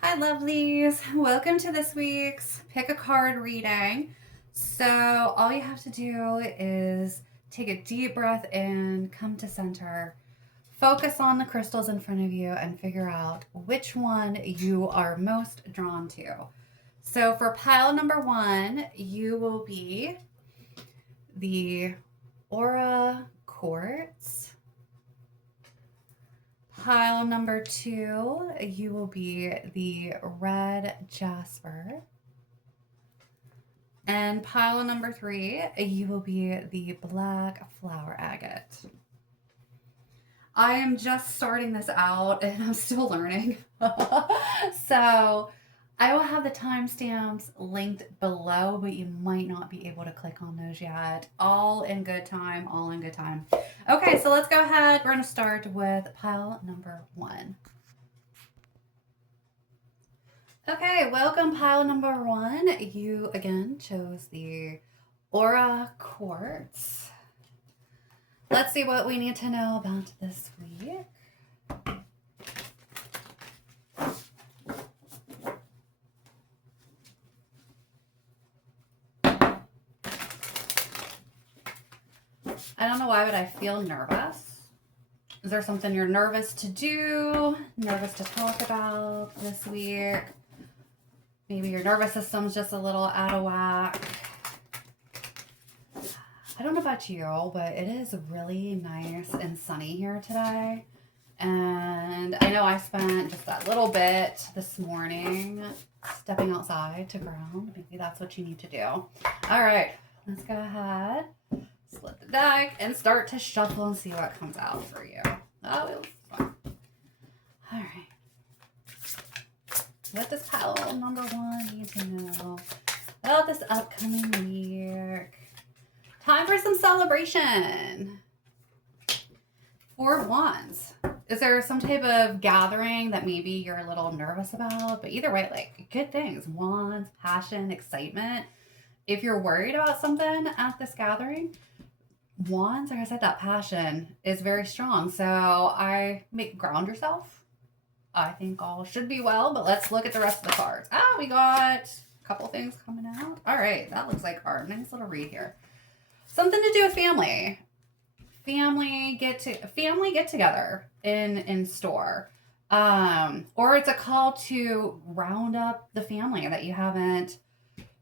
Hi lovelies, welcome to this week's pick a card reading. So all you have to do is take a deep breath in, come to center, focus on the crystals in front of you and figure out which one you are most drawn to. So for pile number 1, you will be the Aura Quartz. Pile number 2, you will be the red jasper. And pile number 3, you will be the black flower agate. I am just starting this out and I'm still learning. So I will have the timestamps linked below, but you might not be able to click on those yet. All in good time, all in good time. Okay, so let's go ahead. We're going to start with pile number 1. Okay, welcome pile number 1. You again chose the Aura Quartz. Let's see what we need to know about this week. I don't know why, but I feel nervous. Is there something you're nervous to do, nervous to talk about this week? Maybe your nervous system's just a little out of whack. I don't know about you, but it is really nice and sunny here today. And I know I spent just that little bit this morning stepping outside to ground. Maybe that's what you need to do. All right, let's go ahead, split the deck, and start to shuffle and see what comes out for you. Oh, it was fun. All right. What does pile number 1 need to know about this upcoming week? Time for some celebration. 4 of Wands. Is there some type of gathering that maybe you're a little nervous about? But either way, like, good things. Wands, passion, excitement. If you're worried about something at this gathering, Wands, like I said, that passion is very strong. So I make ground yourself. I think all should be well, but let's look at the rest of the cards. We got a couple things coming out. All right, that looks like our nice little read here. Something to do with family. Family get together in store. Or it's a call to round up the family that you haven't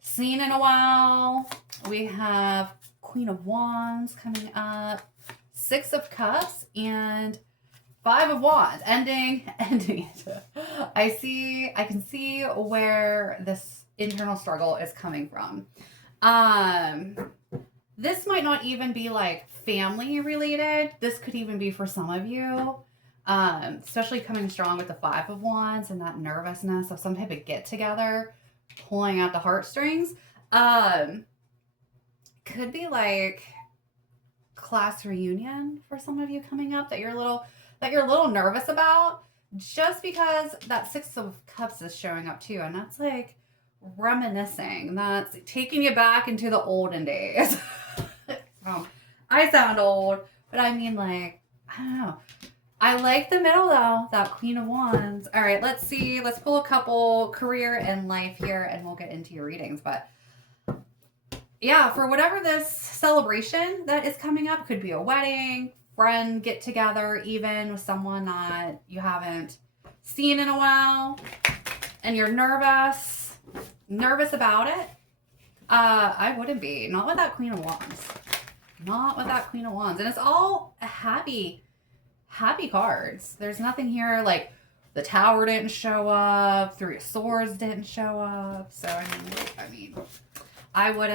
seen in a while. We have Queen of Wands coming up, 6 of Cups, and 5 of Wands, ending it. I can see where this internal struggle is coming from. This might not even be like family related. This could even be for some of you, especially coming strong with the 5 of Wands and that nervousness of some type of get together, pulling out the heartstrings. Could be like class reunion for some of you coming up that you're a little nervous about, just because that 6 of Cups is showing up too, and that's like reminiscing. That's taking you back into the olden days. I sound old, but I mean, like, I don't know. I like the middle though, that Queen of Wands. All right, let's see. Let's pull a couple career and life here, and we'll get into your readings. But yeah, for whatever this celebration that is coming up, could be a wedding, friend get together, even with someone that you haven't seen in a while, and you're nervous about it. I wouldn't be. Not with that Queen of Wands. Not with that Queen of Wands. And it's all happy cards. There's nothing here like the Tower didn't show up, 3 of Swords didn't show up. So I mean, I would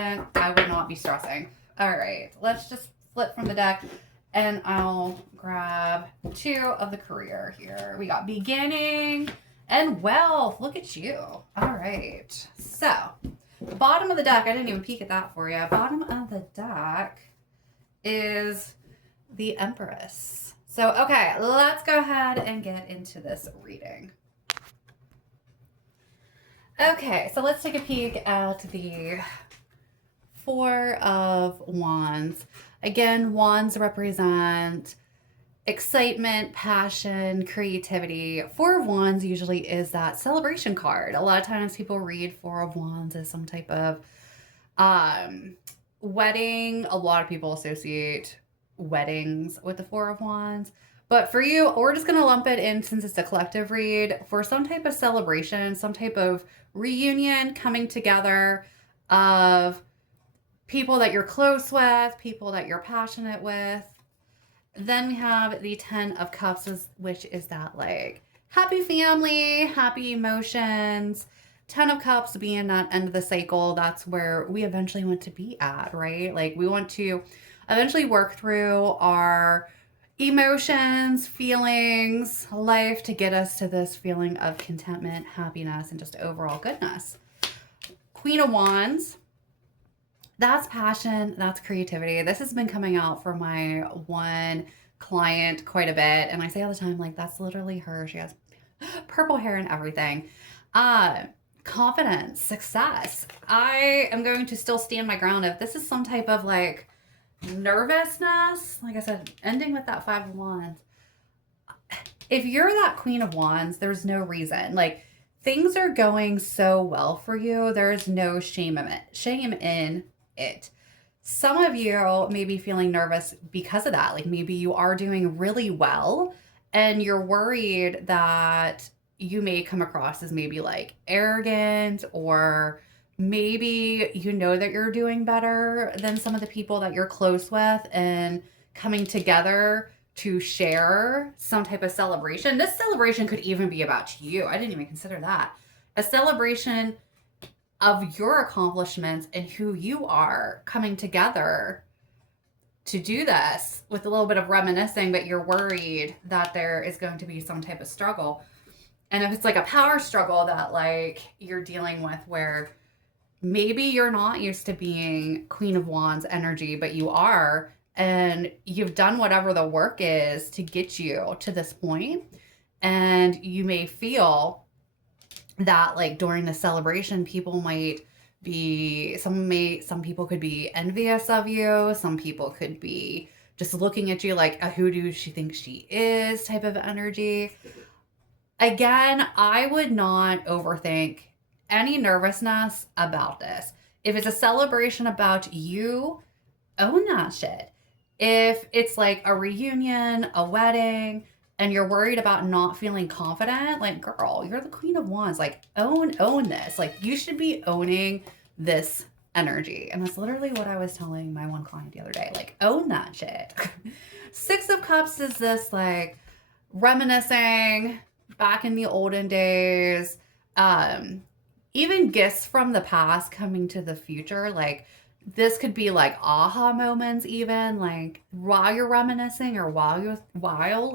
not be stressing. All right, let's just flip from the deck, and I'll grab 2 of the career here. We got beginning and wealth. Look at you. All right. So the bottom of the deck, I didn't even peek at that for you. Bottom of the deck is the Empress. So, okay, let's go ahead and get into this reading. Okay, so let's take a peek at the 4 of Wands. Again, wands represent excitement, passion, creativity. Four of Wands usually is that celebration card. A lot of times people read Four of Wands as some type of um, wedding. A lot of people associate weddings with the Four of Wands. But for you, we're just going to lump it in since it's a collective read for some type of celebration, some type of reunion, coming together of people that you're close with, people that you're passionate with. Then we have the 10 of Cups, which is that like happy family, happy emotions. 10 of Cups being that end of the cycle, that's where we eventually want to be at, right? Like we want to eventually work through our emotions, feelings, life to get us to this feeling of contentment, happiness, and just overall goodness. Queen of Wands, that's passion, that's creativity. This has been coming out for my one client quite a bit. And I say all the time, like, that's literally her. She has purple hair and everything. Confidence, success. I am going to still stand my ground. If this is some type of like nervousness, like I said, ending with that 5 of Wands. If you're that Queen of Wands, there's no reason. Like, things are going so well for you. There's no shame in it. Some of you may be feeling nervous because of that. Like maybe you are doing really well and you're worried that you may come across as maybe like arrogant, or maybe you know that you're doing better than some of the people that you're close with and coming together to share some type of celebration. This celebration could even be about you. I didn't even consider that. A celebration of your accomplishments and who you are coming together to do this with a little bit of reminiscing, but you're worried that there is going to be some type of struggle. And if it's like a power struggle that like you're dealing with where maybe you're not used to being Queen of Wands energy, but you are, and you've done whatever the work is to get you to this point, and you may feel that like during the celebration people might be some people could be envious of you, some people could be just looking at you like a who do she think she is type of energy. Again, I would not overthink any nervousness about this. If it's a celebration about you, own that shit. If it's like a reunion, a wedding, and you're worried about not feeling confident, like, girl, you're the Queen of Wands. Like, own this. Like, you should be owning this energy. And that's literally what I was telling my one client the other day. Like, own that shit. 6 of Cups is this, like, reminiscing back in the olden days. Even gifts from the past coming to the future. Like, this could be like aha moments, even like while you're reminiscing or while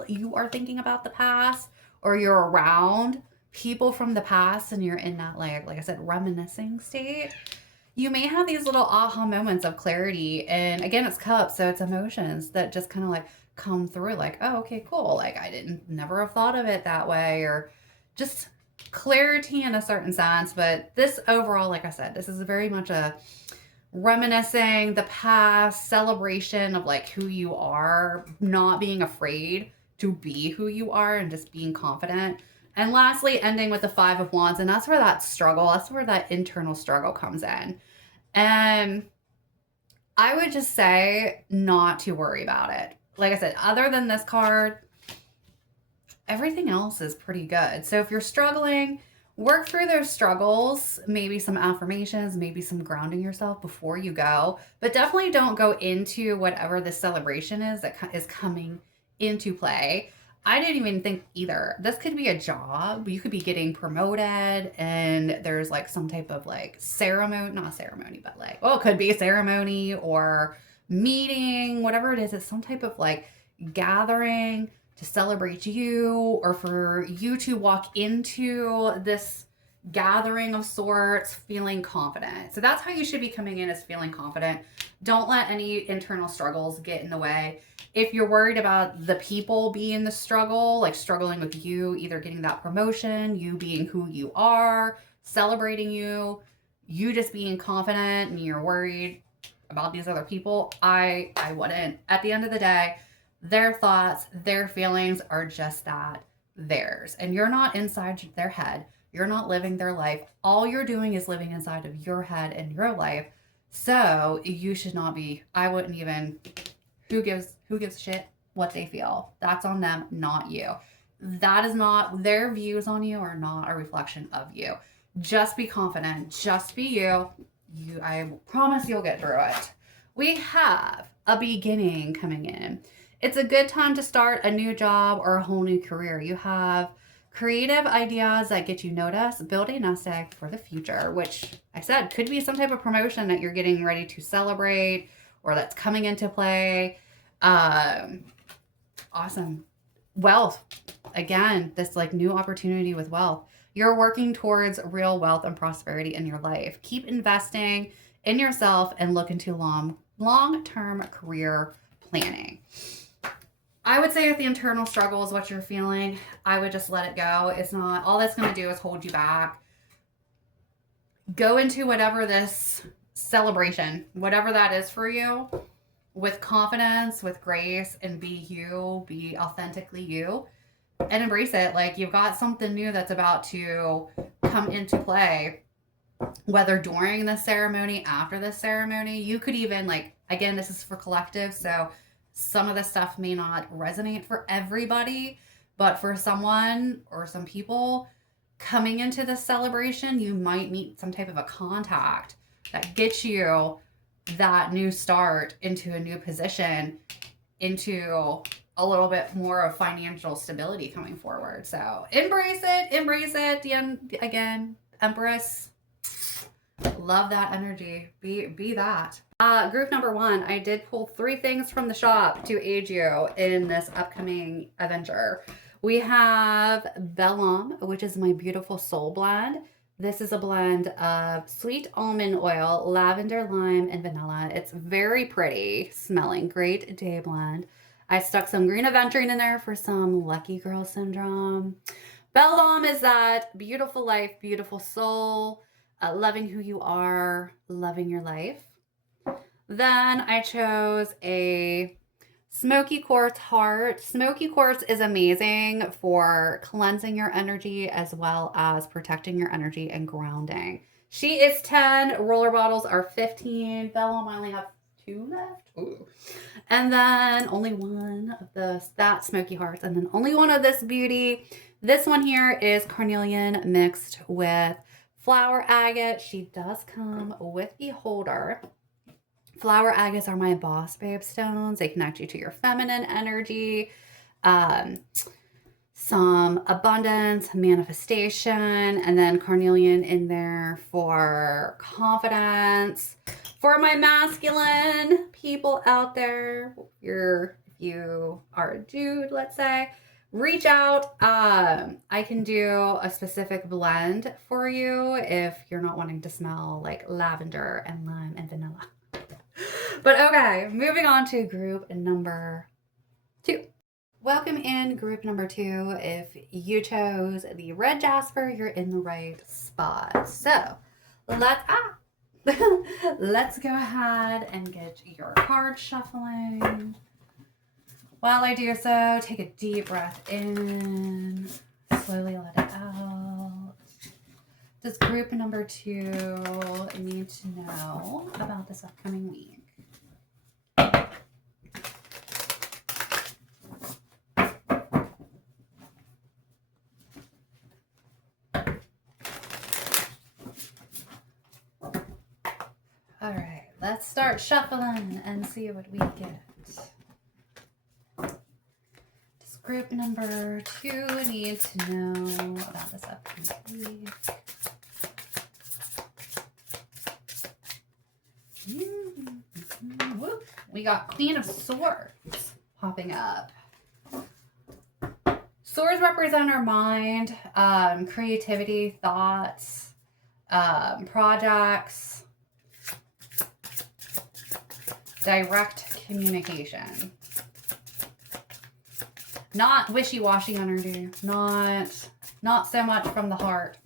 you are thinking about the past, or you're around people from the past and you're in that like I said, reminiscing state. You may have these little aha moments of clarity, and again, it's cups, so it's emotions that just kind of like come through. Like, oh, okay, cool. Like I didn't never have thought of it that way, or just clarity in a certain sense. But this overall, like I said, this is very much a reminiscing the past, celebration of like who you are, not being afraid to be who you are and just being confident. And lastly, ending with the 5 of Wands, and that's where that internal struggle comes in. And I would just say not to worry about it. Like I said, other than this card, everything else is pretty good. So if you're struggling, work through those struggles, maybe some affirmations, maybe some grounding yourself before you go, but definitely don't go into whatever the celebration is that is coming into play. I didn't even think either. This could be a job. You could be getting promoted and there's like some type of like ceremony, not ceremony, but like, well, it could be a ceremony or meeting, whatever it is. It's some type of like gathering to celebrate you, or for you to walk into this gathering of sorts feeling confident. So that's how you should be coming in, is feeling confident. Don't let any internal struggles get in the way. If you're worried about the people being the struggle, like struggling with you, either getting that promotion, you being who you are, celebrating you just being confident, and you're worried about these other people, I wouldn't. At the end of the day, Their thoughts, their feelings are just that, theirs. And you're not inside their head. You're not living their life. All you're doing is living inside of your head and your life. So you should not be, I wouldn't even, who gives a shit what they feel? That's on them, not you. That is not, their views on you are not a reflection of you. Just be confident. Just be you. I promise you'll get through it. We have a beginning coming in. It's a good time to start a new job or a whole new career. You have creative ideas that get you noticed, build a nest egg for the future, which I said could be some type of promotion that you're getting ready to celebrate or that's coming into play. Awesome. Wealth. Again, this like new opportunity with wealth. You're working towards real wealth and prosperity in your life. Keep investing in yourself and look into long-term career planning. I would say if the internal struggle is what you're feeling, I would just let it go. It's not, all that's going to do is hold you back. Go into whatever this celebration, whatever that is for you, with confidence, with grace, and be you, be authentically you, and embrace it. Like, you've got something new that's about to come into play, whether during the ceremony, after the ceremony. You could even, like, again, this is for collective, so some of the stuff may not resonate for everybody, but for someone or some people coming into this celebration, you might meet some type of a contact that gets you that new start into a new position, into a little bit more of financial stability coming forward. So embrace it. Again, Empress, love that energy. Be that. Group number 1, I did pull 3 things from the shop to aid you in this upcoming adventure. We have Bellum, which is my beautiful soul blend. This is a blend of sweet almond oil, lavender, lime, and vanilla. It's very pretty smelling. Great day blend. I stuck some green aventurine in there for some lucky girl syndrome. Bellum is that beautiful life, beautiful soul, loving who you are, loving your life. Then I chose a Smoky Quartz heart. Smoky Quartz is amazing for cleansing your energy as well as protecting your energy and grounding. She is 10. Roller bottles are 15. Bellum, I only have 2 left. Ooh. And then only one of that Smoky Hearts, and then only one of this beauty. This one here is carnelian mixed with flower agate. She does come with the holder. Flower agates are my boss babe stones. They connect you to your feminine energy, some abundance, manifestation, and then carnelian in there for confidence. For my masculine people out there, if you are a dude, let's say, reach out. I can do a specific blend for you if you're not wanting to smell like lavender and lime and vanilla. But okay, moving on to group number 2. Welcome in group number 2. If you chose the red jasper, you're in the right spot. So let's go ahead and get your card shuffling. While I do so, take a deep breath in, slowly let it out. Does group number 2 need to know about this upcoming week? All right, let's start shuffling and see what we get. Does group number 2 need to know about this upcoming week? We got Queen of Swords popping up. Swords represent our mind, creativity, thoughts, projects, direct communication. Not wishy-washy energy, not so much from the heart.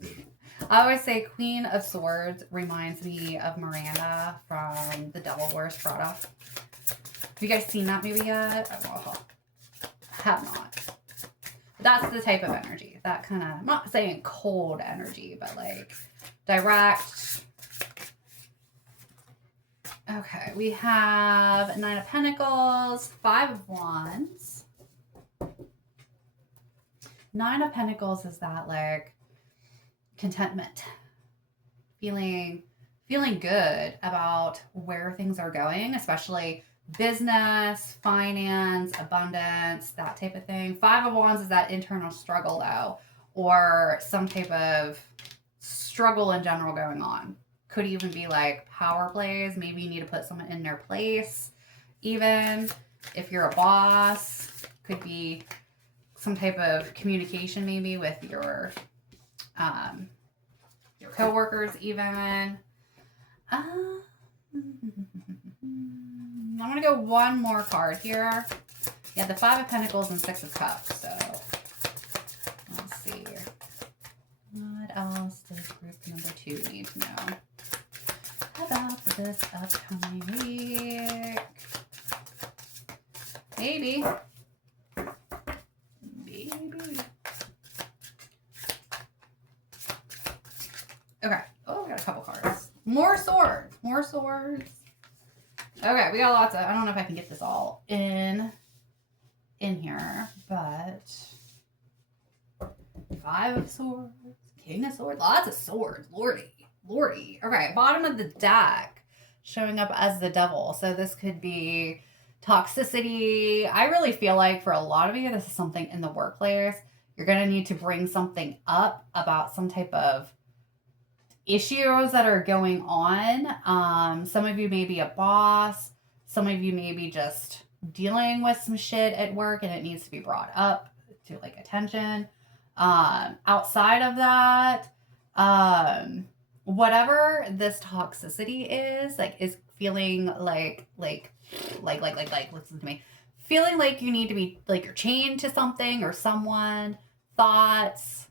I always say Queen of Swords reminds me of Miranda from The Devil Wears Prada. Have you guys seen that movie yet? Oh, have not. That's the type of energy. That kind of, I'm not saying cold energy, but like direct. Okay, we have 9 of Pentacles, 5 of Wands. 9 of Pentacles is that like contentment, feeling good about where things are going, especially business, finance, abundance, that type of thing. 5 of Wands is that internal struggle though, or some type of struggle in general going on. Could even be like power plays. Maybe you need to put someone in their place. Even if you're a boss, could be some type of communication maybe with your coworkers even. I'm going to go one more card here. Yeah, the 5 of Pentacles and 6 of Cups. So let's see. What else does group number 2 need to know about this upcoming week? Maybe. Okay. Oh, we got a couple cards. More swords. More swords. Okay, we got lots of, I don't know if I can get this all in here, but 5 of Swords, King of Swords, lots of swords. Lordy. Okay, bottom of the deck, showing up as the Devil. So this could be toxicity. I really feel like for a lot of you, this is something in the workplace. You're going to need to bring something up about some type of issues that are going on. Some of you may be a boss. Some of you may be just dealing with some shit at work and it needs to be brought up to like attention. Outside of that, whatever this toxicity is, like is feeling like, listen to me, feeling like you need to be like you're chained to something or someone, thoughts.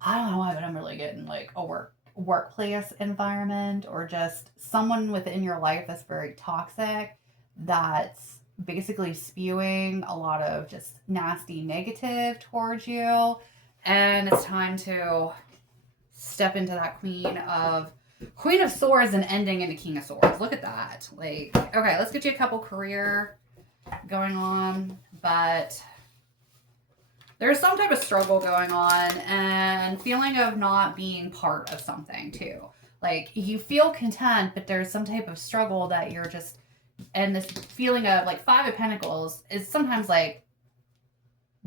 I don't know why, but I'm really getting like a workplace environment or just someone within your life that's very toxic, that's basically spewing a lot of just nasty negative towards you. And it's time to step into that Queen of Swords and ending into King of Swords. Look at that. Like, okay, let's get you a couple career going on, but there's some type of struggle going on and feeling of not being part of something too. Like you feel content, but there's some type of struggle that you're just, and this feeling of like 5 of Pentacles is sometimes like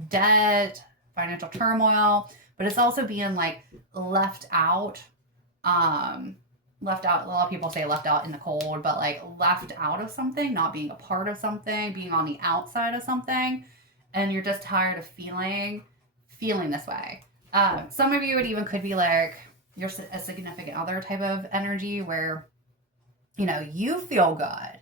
debt, financial turmoil, but it's also being like left out. Left out, a lot of people say left out in the cold, but like left out of something, not being a part of something, being on the outside of something. And you're just tired of feeling this way. Some of you, it even could be like you're a significant other type of energy where, you know, you feel good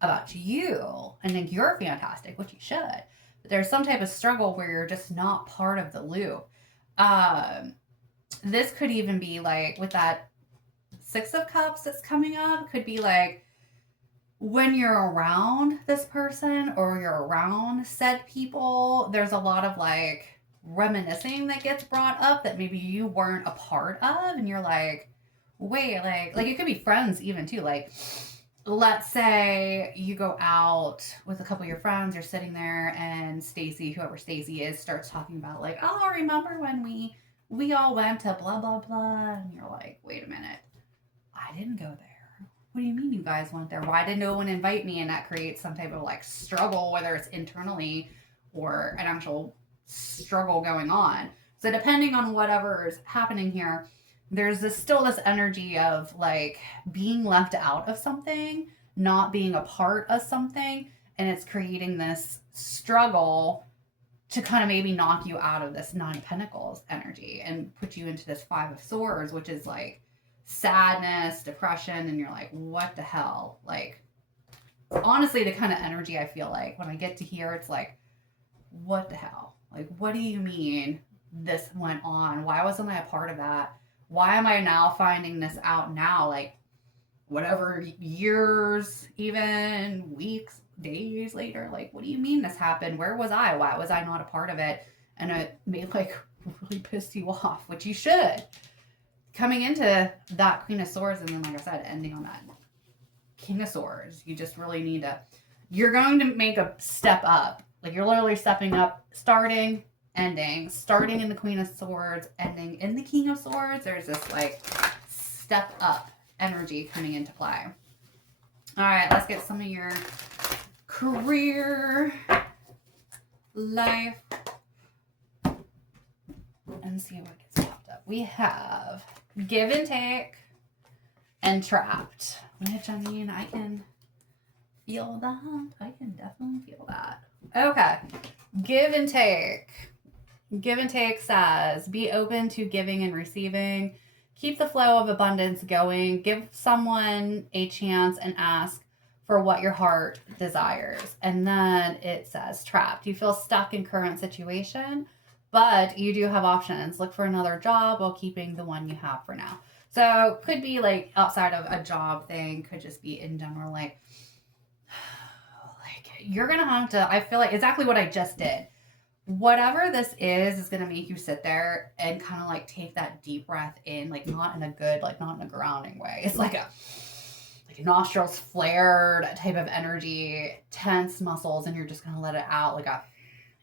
about you and think you're fantastic, which you should. But there's some type of struggle where you're just not part of the loop. This could even be like with that 6 of Cups that's coming up, could be like, when you're around this person or you're around said people, there's a lot of like reminiscing that gets brought up that maybe you weren't a part of. And you're like, wait, like it could be friends even too. Like, let's say you go out with a couple of your friends, you're sitting there and Stacy, whoever Stacy is, starts talking about like, oh, remember when we all went to blah, blah, blah. And you're like, wait a minute, I didn't go there. What do you mean you guys went there? Why did no one invite me? And that creates some type of like struggle, whether it's internally or an actual struggle going on. So depending on whatever is happening here, there's still this energy of like being left out of something, not being a part of something. And it's creating this struggle to kind of maybe knock you out of this 9 of Pentacles energy and put you into this 5 of Swords, which is like sadness, depression, and you're like, what the hell? Like, honestly, the kind of energy I feel like when I get to here, it's like, what the hell? Like, what do you mean this went on? Why wasn't I a part of that? Why am I now finding this out now? Like, whatever years, even weeks, days later, like, what do you mean this happened? Where was I? Why was I not a part of it? And it may like really piss you off, which you should. Coming into that Queen of Swords, and then, like I said, ending on that King of Swords, you just really need to, you're going to make a step up. Like, you're literally stepping up, starting, ending, starting in the Queen of Swords, ending in the King of Swords. There's this like step up energy coming into play. All right, let's get some of your career, life, and see what gets popped up. We have give and take and trapped, which, I mean, I can feel that. I can definitely feel that. Okay, give and take. Give and take says, be open to giving and receiving. Keep the flow of abundance going. Give someone a chance and ask for what your heart desires. And then it says trapped. You feel stuck in current situation, but you do have options. Look for another job while keeping the one you have for now. So could be like outside of a job thing, could just be in general, like you're going to have to, I feel like exactly what I just did. Whatever this is going to make you sit there and kind of like take that deep breath in, like not in a good, like not in a grounding way. It's like a nostrils flared type of energy, tense muscles, and you're just going to let it out like a,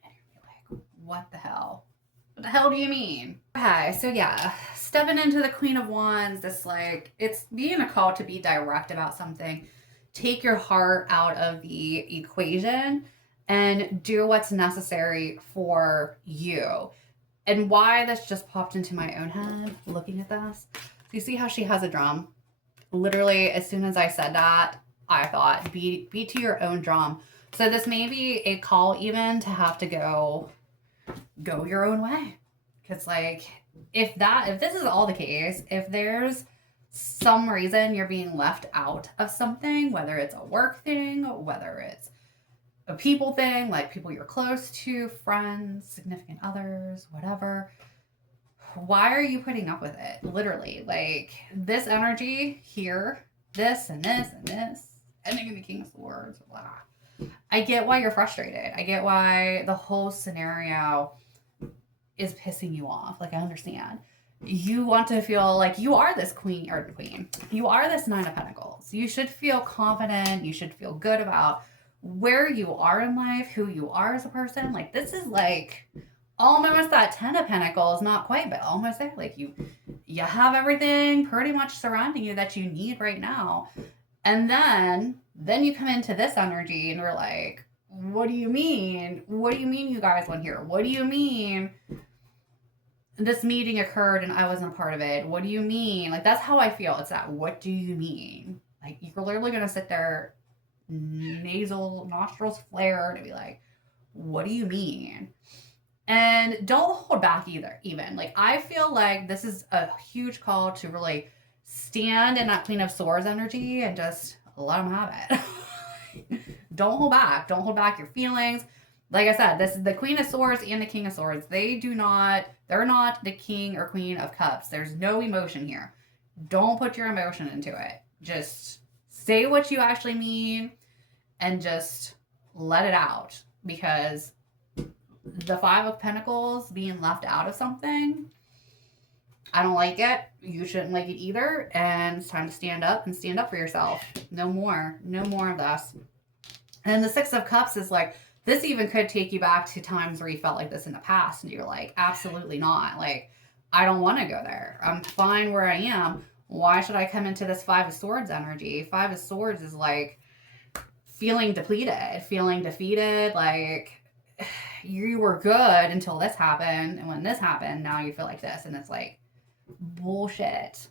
and you're like, what the hell? What the hell do you mean? Okay, so yeah, stepping into the Queen of Wands, this like, it's being a call to be direct about something. Take your heart out of the equation and do what's necessary for you. And why this just popped into my own head looking at this. So you see how she has a drum? Literally, as soon as I said that, I thought, be to your own drum. So this may be a call even to have to go your own way. Because like, if this is all the case, if there's some reason you're being left out of something, whether it's a work thing, whether it's a people thing, like people you're close to, friends, significant others, whatever, why are you putting up with it? Literally, like this energy here, this and this and this, ending in the King of Swords, blah. I get why you're frustrated. I get why the whole scenario is pissing you off. Like, I understand. You want to feel like you are this queen. You are this Nine of Pentacles. You should feel confident. You should feel good about where you are in life, who you are as a person. Like, this is like almost that 10 of Pentacles, not quite, but almost there. Like, you have everything pretty much surrounding you that you need right now. And then you come into this energy and we're like, what do you mean? What do you mean you guys went here? What do you mean this meeting occurred and I wasn't a part of it? What do you mean? Like, that's how I feel. It's that, what do you mean? Like, you're literally going to sit there, nostrils flared, and be like, what do you mean? And don't hold back even. Like, I feel like this is a huge call to really stand in that Queen of Swords energy and just let them have it. Don't hold back. Don't hold back your feelings. Like I said, this is the Queen of Swords and the King of Swords. They're not the King or Queen of Cups. There's no emotion here. Don't put your emotion into it. Just say what you actually mean and just let it out. Because the Five of Pentacles being left out of something, I don't like it. You shouldn't like it either. And it's time to stand up and stand up for yourself. No more of this. And the Six of Cups is like, this even could take you back to times where you felt like this in the past. And you're like, absolutely not. Like, I don't want to go there. I'm fine where I am. Why should I come into this Five of Swords energy? Five of Swords is like feeling depleted, feeling defeated. Like, you were good until this happened. And when this happened, now you feel like this. And it's like, bullshit.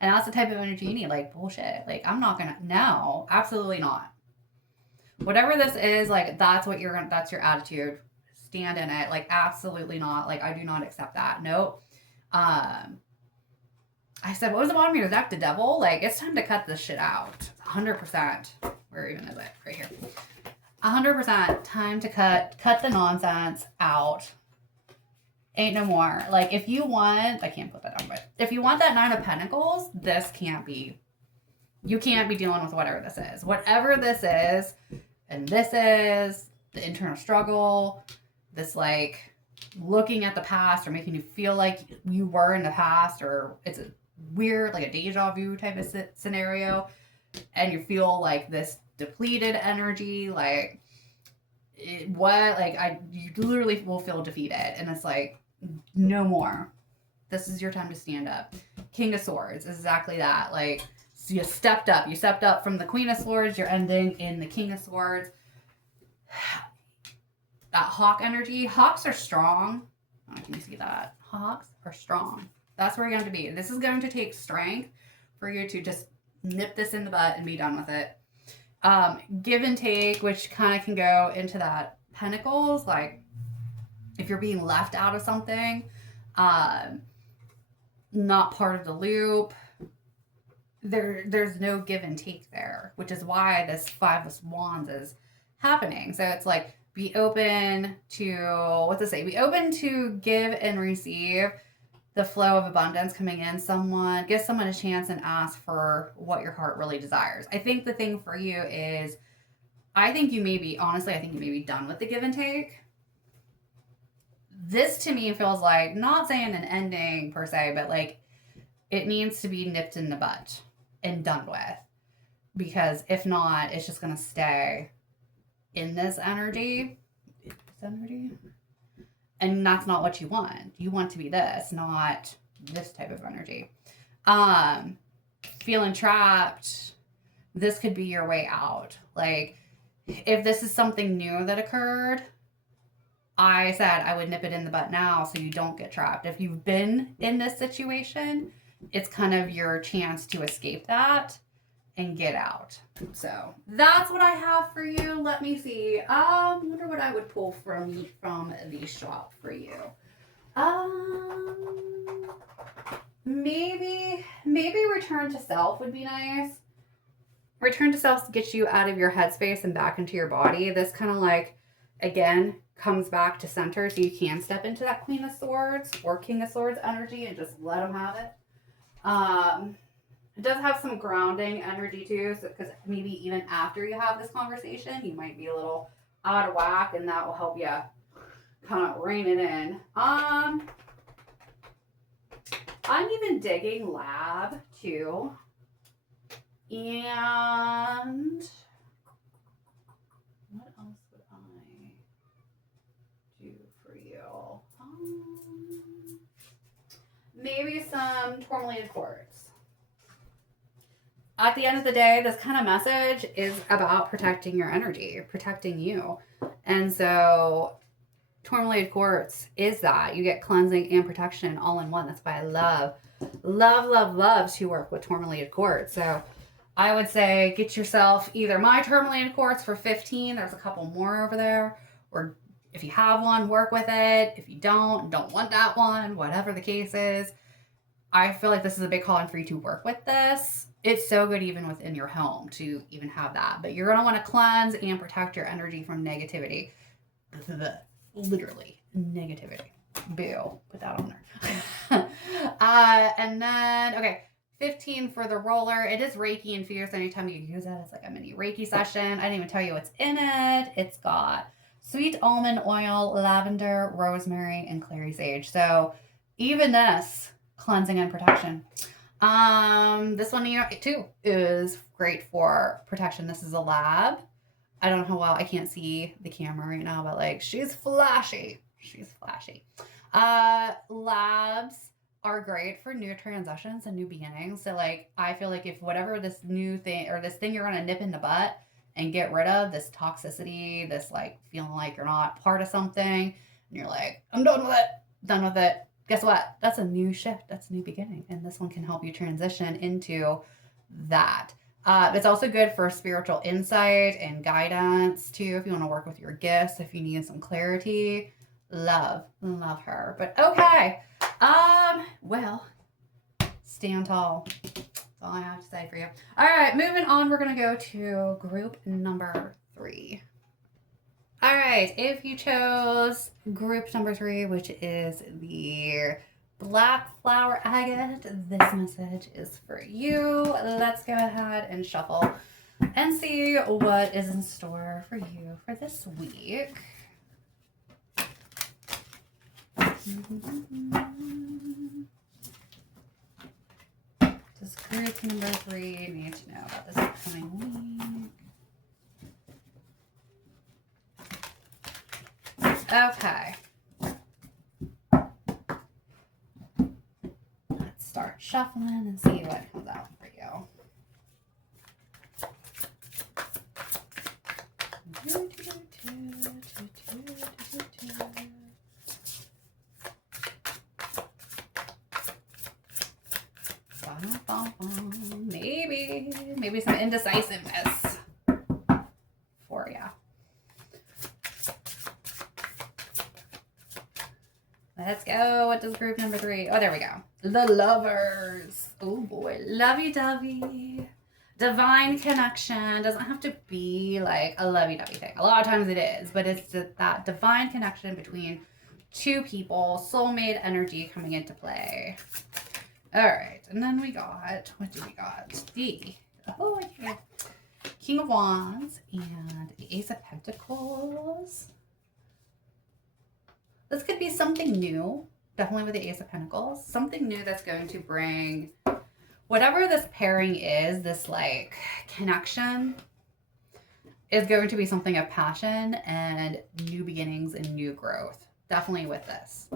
And that's the type of energy you need. Like, bullshit. Like, I'm not gonna, no, absolutely not. Whatever this is, like, that's your attitude. Stand in it. Like, absolutely not. Like, I do not accept that. Nope. I said, what was the bottom of your deck? The Devil? Like, it's time to cut this shit out. 100%. Where even is it? Right here. 100% time to cut the nonsense out. Ain't no more. Like, if you want, I can't put that on, but if you want that Nine of Pentacles, this can't be, you can't be dealing with whatever this is. Whatever this is, And this is the internal struggle, this like looking at the past or making you feel like you were in the past, or it's a weird, like a deja vu type of scenario. And you feel like this depleted energy, like you literally will feel defeated. And it's like, no more. This is your time to stand up. King of Swords is exactly that. Like, so you stepped up. You stepped up from the Queen of Swords. You're ending in the King of Swords. That hawk energy. Hawks are strong. Oh, can you see that? Hawks are strong. That's where you're going to be. This is going to take strength for you to just nip this in the butt and be done with it. Give and take, which kind of can go into that Pentacles. Like, if you're being left out of something, not part of the loop, there's no give and take there, which is why this Five of Wands is happening. So it's like, be open to, what to say? Be open to give and receive the flow of abundance coming in. Give someone a chance and ask for what your heart really desires. I think the thing for you is, I think you may be done with the give and take. This to me feels like, not saying an ending per se, but like it needs to be nipped in the butt and done with. Because if not, it's just going to stay in this energy. And that's not what you want. You want to be this, not this type of energy. Feeling trapped, this could be your way out. Like, if this is something new that occurred, I said I would nip it in the butt now so you don't get trapped. If you've been in this situation, it's kind of your chance to escape that and get out. So that's what I have for you. Let me see. Wonder what I would pull from the shop for you. Maybe return to self would be nice. Return to self gets you out of your headspace and back into your body. This kind of like, again, comes back to center, so you can step into that Queen of Swords or King of Swords energy and just let them have it. It does have some grounding energy too, so because maybe even after you have this conversation, you might be a little out of whack, and that will help you kind of rein it in. I'm even digging lab too, and what else would I do for you? Maybe some tourmaline quartz. At the end of the day, this kind of message is about protecting your energy, protecting you. And so tourmaline quartz is that. You get cleansing and protection all in one. That's why I love to work with tourmaline quartz. So I would say get yourself either my tourmaline quartz for $15. There's a couple more over there. Or if you have one, work with it. If you don't want that one, whatever the case is. I feel like this is a big calling for you to work with this. It's so good even within your home to even have that. But you're going to want to cleanse and protect your energy from negativity. Literally, negativity. Boo. Put that on there. And then, okay, 15 for the roller. It is Reiki infused. Anytime you use it, it's like a mini Reiki session. I didn't even tell you what's in it. It's got sweet almond oil, lavender, rosemary, and clary sage. So even this, cleansing and protection. This one too is great for protection. This is a lab. I don't know how well, I can't see the camera right now, but like she's flashy. Labs are great for new transitions and new beginnings. So like, I feel like if whatever this new thing or this thing you're going to nip in the butt and get rid of, this toxicity, this like feeling like you're not part of something, and you're like, I'm done with it. Guess what? That's a new shift. That's a new beginning. And this one can help you transition into that. It's also good for spiritual insight and guidance too. If you want to work with your gifts, if you need some clarity, love her. But okay. Well, stand tall. That's all I have to say for you. All right, moving on. We're going to go to group number 3. All right, if you chose group number 3, which is the Black Flower Agate, this message is for you. Let's go ahead and shuffle. and see what is in store for you for this week. Does group number 3 need to know about this upcoming week? Okay. Let's start shuffling and see what comes out for you. Maybe some indecisiveness for you. Let's go. What does group number 3? Oh, there we go. The Lovers. Oh boy, lovey-dovey. Divine connection doesn't have to be like a lovey-dovey thing. A lot of times it is, but it's that divine connection between two people, soulmate energy coming into play. All right, and then we got, what do we got? The King of Wands and the Ace of Pentacles. This could be something new, definitely with the Ace of Pentacles. Something new that's going to bring whatever this pairing is, this like connection is going to be something of passion and new beginnings and new growth. Definitely with this.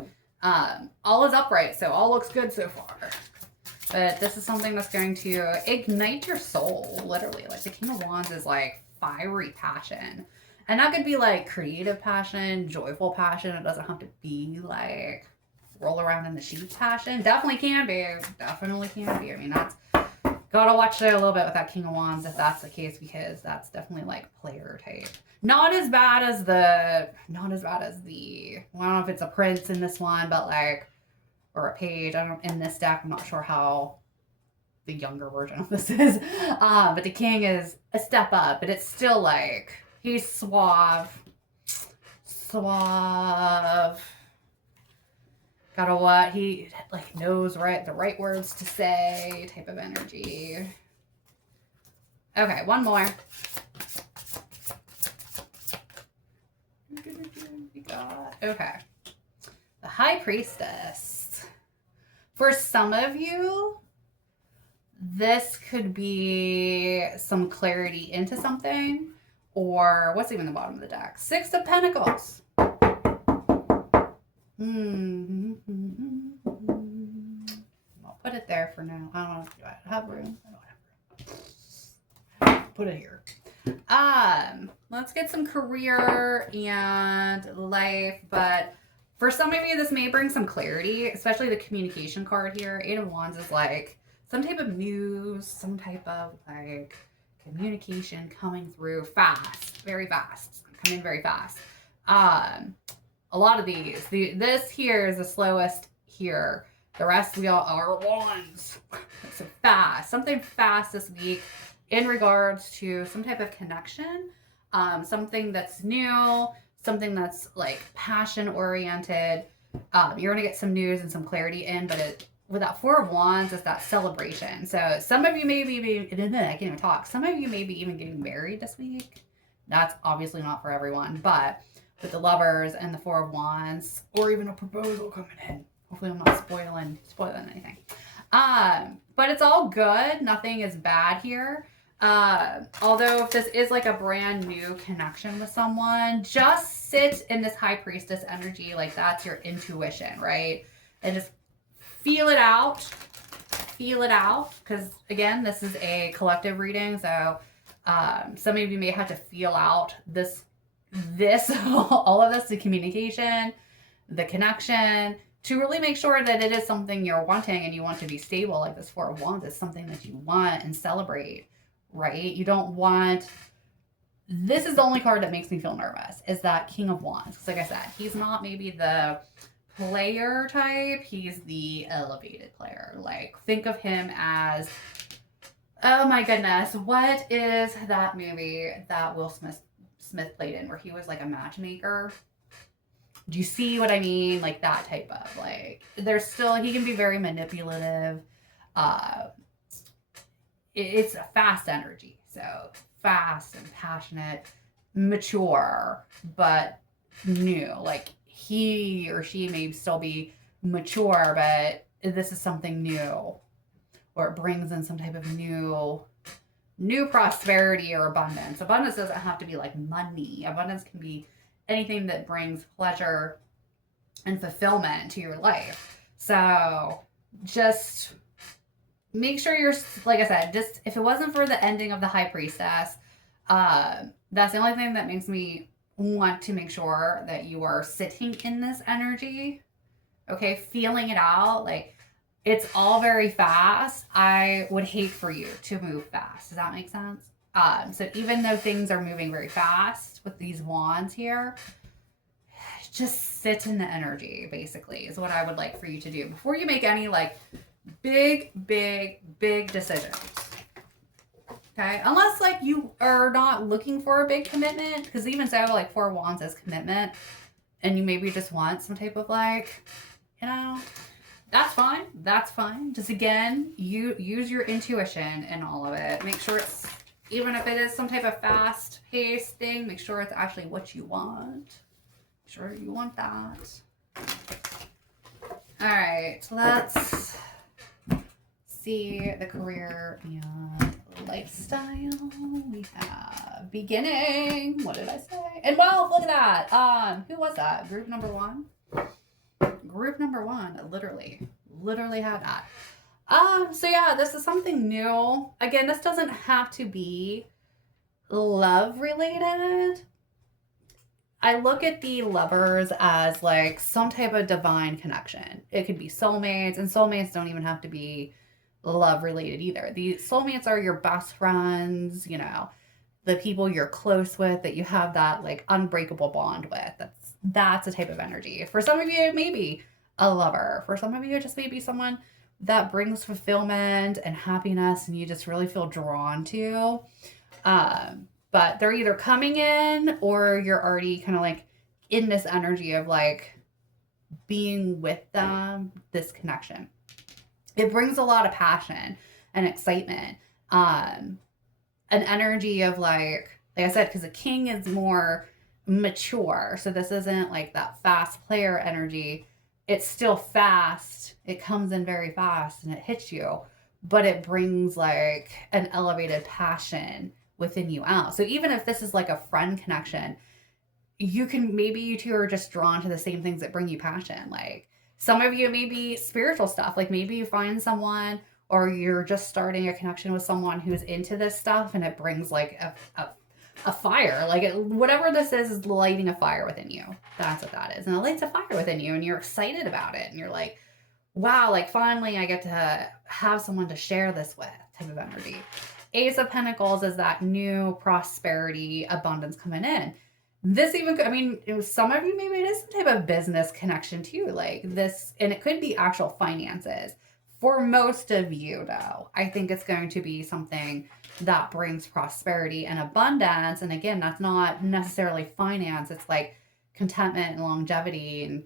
All is upright, so all looks good so far. But this is something that's going to ignite your soul, literally. Like the King of Wands is like fiery passion. And that could be like creative passion, joyful passion. It doesn't have to be like roll around in the sheets passion. Definitely can be. Definitely can be. I mean, that's gotta watch it a little bit with that King of Wands if that's the case, because that's definitely like player type. Not as bad as the, well, I don't know if it's a prince in this one, but like, or a page. In this deck, I'm not sure how the younger version of this is. But the king is a step up, but it's still like, he's suave. Got a what? He like knows the right words to say type of energy. Okay, one more. We got, okay. The High Priestess. For some of you, this could be some clarity into something, or what's even the bottom of the deck? Six of Pentacles. I'll put it there for now. I don't know if I have room. I don't have room. Put it here. Let's get some career and life, but for some of you, this may bring some clarity, especially the communication card here. Eight of Wands is like some type of news, some type of like communication coming through fast, very fast, coming very fast. A lot of these, this here is the slowest here. The rest we all are wands. So fast, something fast this week in regards to some type of connection, something that's new, something that's like passion oriented. You're gonna get some news and some clarity in, but with that Four of Wands, it's that celebration. So some of you may be, I can't even talk. Some of you may be even getting married this week. That's obviously not for everyone, but with the Lovers and the Four of Wands, or even a proposal coming in. Hopefully I'm not spoiling anything. But it's all good. Nothing is bad here. Although if this is like a brand new connection with someone, just sit in this High Priestess energy. Like that's your intuition, right? And just feel it out. Feel it out. Because again, this is a collective reading. So some of you may have to feel out this all of this, the communication, the connection, to really make sure that it is something you're wanting and you want to be stable. Like this Four of Wands is something that you want and celebrate, right? You don't want, this is the only card that makes me feel nervous, is that King of Wands. Because like I said, he's not maybe the player type, he's the elevated player. Like think of him as, oh my goodness, what is that movie that Will Smith played in where he was like a matchmaker? Do you see what I mean? Like that type of, like, there's still, he can be very manipulative. It's a fast energy. So fast and passionate, mature, but new. Like he or she may still be mature, but this is something new, or it brings in some type of new prosperity or abundance. Abundance doesn't have to be like money. Abundance can be anything that brings pleasure and fulfillment to your life. So just make sure you're, like I said, just if it wasn't for the ending of the High Priestess, that's the only thing that makes me want to make sure that you are sitting in this energy, okay, feeling it out. Like, it's all very fast. I would hate for you to move fast. Does that make sense? So even though things are moving very fast with these wands here, just sit in the energy, basically, is what I would like for you to do before you make any like big decisions. Okay, unless like you are not looking for a big commitment, because even so, like 4 wands is commitment, and you maybe just want some type of like, you know, that's fine. That's fine. Just again, you use your intuition in all of it. Make sure it's, even if it is some type of fast paced thing, make sure it's actually what you want. Make sure you want that. All right, so let's see the career and lifestyle. We have beginning. What did I say? And wealth. Look at that. Who was that? Group number 1. Group number 1. Literally had that. So yeah, this is something new. Again, this doesn't have to be love related. I look at the lovers as like some type of divine connection. It could be soulmates, and soulmates don't even have to be love related either. The soulmates are your best friends, you know, the people you're close with, that you have that like unbreakable bond with. That's a type of energy. For some of you, it may be a lover. For some of you, it just may be someone that brings fulfillment and happiness and you just really feel drawn to. But they're either coming in or you're already kind of like in this energy of like being with them, this connection. It brings a lot of passion and excitement. An energy of like I said, because the king is more mature. So this isn't like that fast player energy. It's still fast. It comes in very fast and it hits you, but it brings like an elevated passion within you out. So even if this is like a friend connection, maybe you two are just drawn to the same things that bring you passion. Like some of you, maybe spiritual stuff. Like maybe you find someone, or you're just starting a connection with someone who's into this stuff, and it brings like a fire. Like whatever this is lighting a fire within you. That's what that is. And it lights a fire within you, and you're excited about it. And you're like, wow, like finally I get to have someone to share this with, type of energy. Ace of Pentacles is that new prosperity, abundance coming in. This even, I mean, some of you, maybe it is some type of business connection too, like this, and it could be actual finances. For most of you, though, I think it's going to be something that brings prosperity and abundance. And again, that's not necessarily finance. It's like contentment and longevity and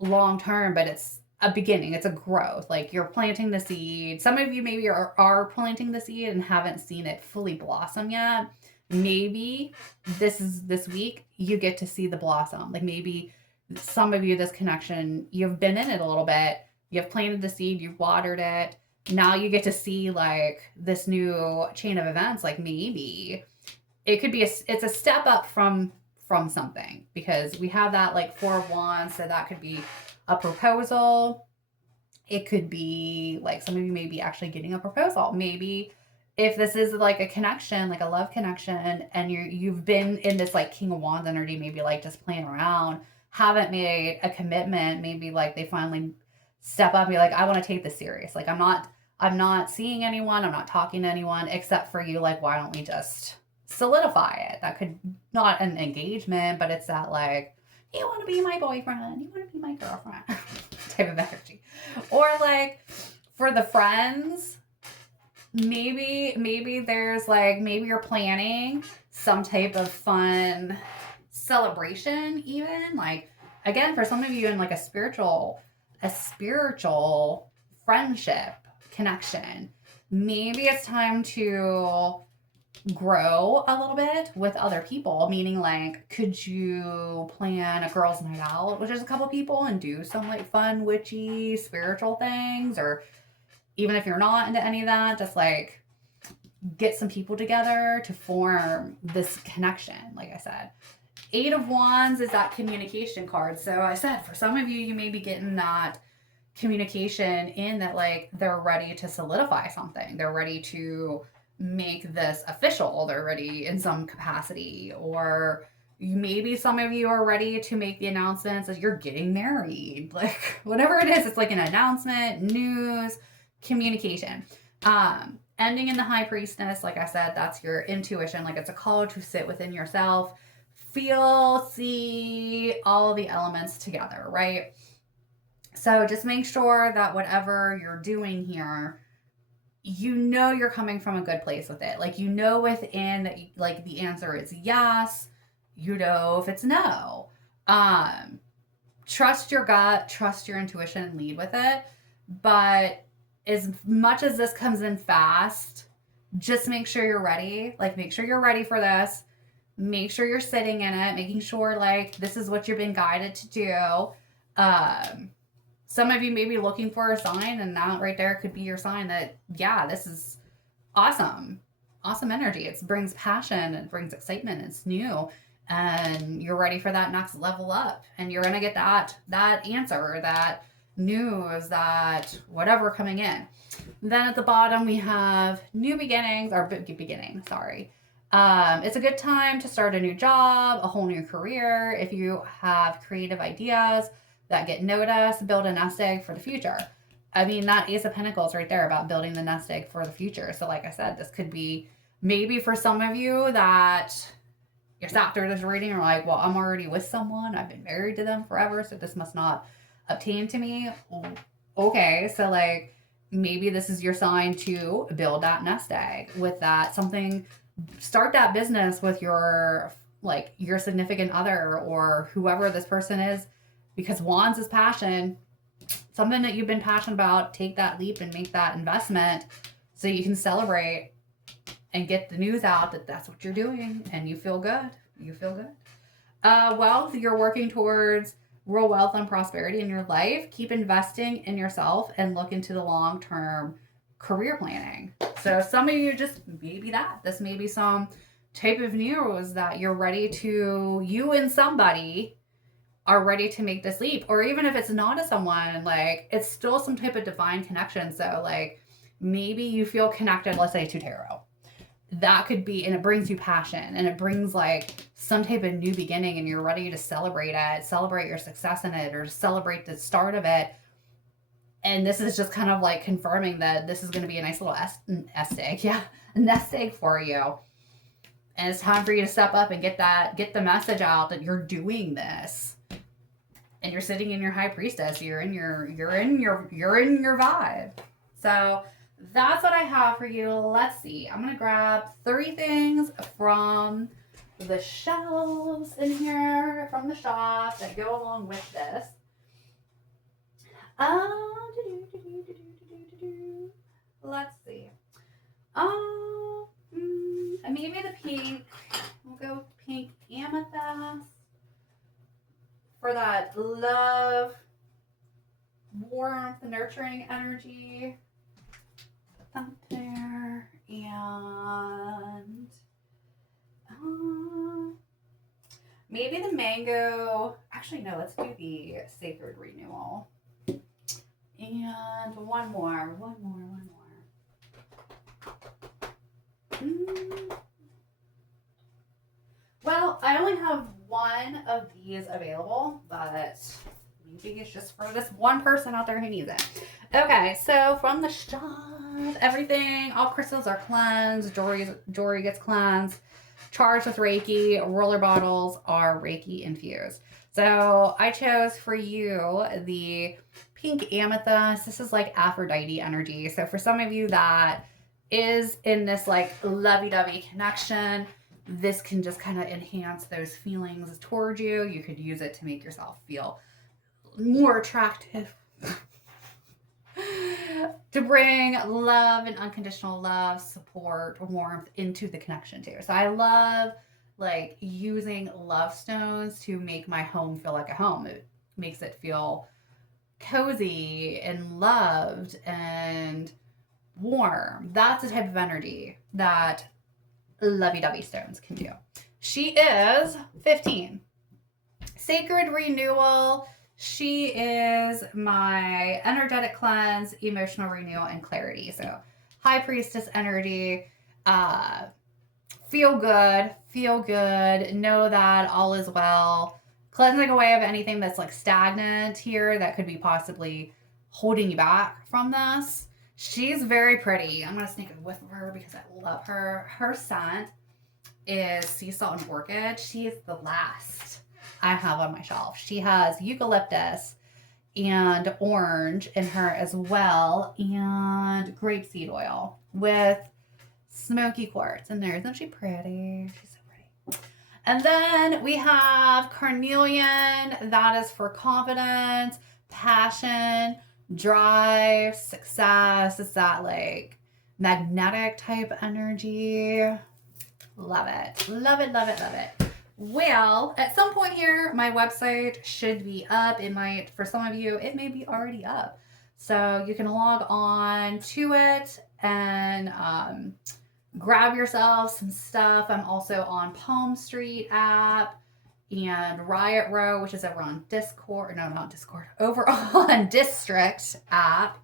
long term, but it's a beginning. It's a growth. Like you're planting the seed. Some of you maybe are planting the seed and haven't seen it fully blossom yet. Maybe this week you get to see the blossom. Like maybe some of you, this connection, you've been in it a little bit. You've planted the seed, you've watered it. Now you get to see like this new chain of events. Like maybe it could be it's a step up from something, because we have that like 4 of Wands. So that could be a proposal. It could be like some of you may be actually getting a proposal. Maybe if this is like a connection, like a love connection, and you've been in this like King of Wands energy, maybe like just playing around, haven't made a commitment, maybe like they finally step up and be like, I want to take this serious. Like I'm not seeing anyone, I'm not talking to anyone except for you. Like, why don't we just solidify it? That could not an engagement, but it's that like, you want to be my boyfriend, you want to be my girlfriend type of energy. Or like for the friends, maybe there's like, maybe you're planning some type of fun celebration, even like, again, for some of you in like a spiritual friendship connection, maybe it's time to grow a little bit with other people, meaning like, could you plan a girls' night out with just a couple people and do some like fun, witchy, spiritual things? Or even if you're not into any of that, just like get some people together to form this connection. Like I said, Eight of Wands is that communication card. So I said, for some of you, you may be getting that communication in that like they're ready to solidify something. They're ready to make this official. They're ready in some capacity. Or maybe some of you are ready to make the announcements that you're getting married. Like whatever it is, it's like an announcement, news, communication. Ending in the High Priestess, like I said, that's your intuition. Like it's a call to sit within yourself, feel, see all the elements together, right? So just make sure that whatever you're doing here, you know you're coming from a good place with it. Like you know within that, like the answer is yes. You know if it's no. Trust your gut, trust your intuition, and lead with it. But as much as this comes in fast, just make sure you're ready. Like make sure you're ready for this. Make sure you're sitting in it, making sure like this is what you've been guided to do. Some of you may be looking for a sign, and that right there could be your sign that, yeah, this is awesome. Awesome energy. It brings passion, it brings excitement, it's new, and you're ready for that next level up. And you're going to get that answer, that news, that whatever coming in. Then at the bottom, we have new beginnings, or beginning, sorry. It's a good time to start a new job, a whole new career. If you have creative ideas that get noticed, build a nest egg for the future. I mean, that Ace of Pentacles right there about building the nest egg for the future. So like I said, this could be maybe for some of you that you're sat through this reading and are like, well, I'm already with someone. I've been married to them forever, so this must not obtain to me. Okay, so like maybe this is your sign to build that nest egg with that something. Start that business with your significant other or whoever this person is, because Wands is passion. Something that you've been passionate about, take that leap and make that investment so you can celebrate and get the news out that that's what you're doing, and you feel good. You feel good. Wealth, you're working towards real wealth and prosperity in your life. Keep investing in yourself and look into the long-term career planning. So some of you just maybe that. This may be some type of news that you're ready to, you and somebody are ready to make this leap. Or even if it's not a someone, like it's still some type of divine connection. So like maybe you feel connected, let's say to tarot. That could be, and it brings you passion and it brings like some type of new beginning, and you're ready to celebrate it, celebrate your success in it, or celebrate the start of it. And this is just kind of like confirming that this is going to be a nice little nest egg for you. And it's time for you to step up and get the message out that you're doing this. And you're sitting in your High Priestess. You're in your vibe. So that's what I have for you. Let's see. I'm gonna grab 3 things from the shelves in here, from the shop that go along with this. Let's see. Maybe the pink. We'll go with pink amethyst for that love, warmth, nurturing energy. Up there. And maybe the mango. Actually, no, let's do the sacred renewal. And one more. Well, I only have one of these available, but maybe it's just for this one person out there who needs it. Okay, so from the shop, everything, all crystals are cleansed, jewelry gets cleansed, charged with Reiki, roller bottles are Reiki infused. So I chose for you the pink amethyst. This is like Aphrodite energy. So for some of you that is in this like lovey-dovey connection, this can just kind of enhance those feelings towards you. You could use it to make yourself feel more attractive. to bring love and unconditional love, support, warmth into the connection too. So I love like using love stones to make my home feel like a home. It makes it feel cozy and loved and warm. That's the type of energy that lovey-dovey stones can do. She is 15. Sacred renewal. She is my energetic cleanse, emotional renewal, and clarity. So high priestess energy. Feel good, know that all is well. Cleansing away of anything that's like stagnant here that could be possibly holding you back from this. She's very pretty. I'm going to sneak a whiff of her because I love her. Her scent is sea salt and orchid. She is the last I have on my shelf. She has eucalyptus and orange in her as well, and grapeseed oil with smoky quartz in there. Isn't she pretty? She's so pretty. And then we have carnelian. That is for confidence, passion, drive, success. It's that like magnetic type energy. Love it. Love it, love it, love it. Well, at some point here, my website should be up. It might, for some of you, it may be already up. So you can log on to it and grab yourself some stuff. I'm also on Palm Street app and Riot Row, which is over on Discord. No, not Discord. Over on District app.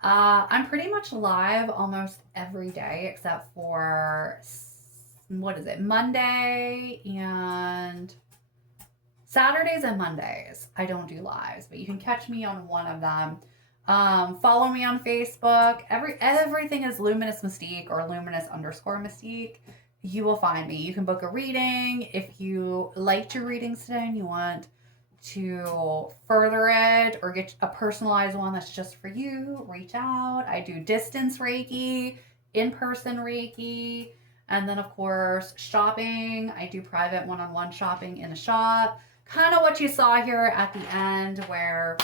I'm pretty much live almost every day except for, what is it, Monday and Saturdays and Mondays. I don't do lives, but you can catch me on one of them. Follow me on Facebook. Everything is Luminous Mystique or Luminous_Mystique. You will find me. You can book a reading. If you liked your readings today and you want to further it or get a personalized one that's just for you, reach out. I do distance Reiki, in-person Reiki, and then of course shopping. I do private one-on-one shopping in a shop. Kind of what you saw here at the end where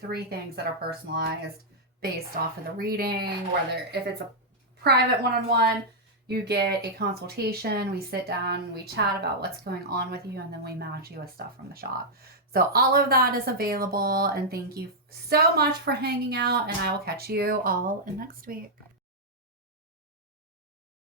3 things that are personalized based off of the reading. Whether if it's a private one-on-one, you get a consultation. We sit down, we chat about what's going on with you, and then we match you with stuff from the shop. So all of that is available, and thank you so much for hanging out, and I will catch you all in next week.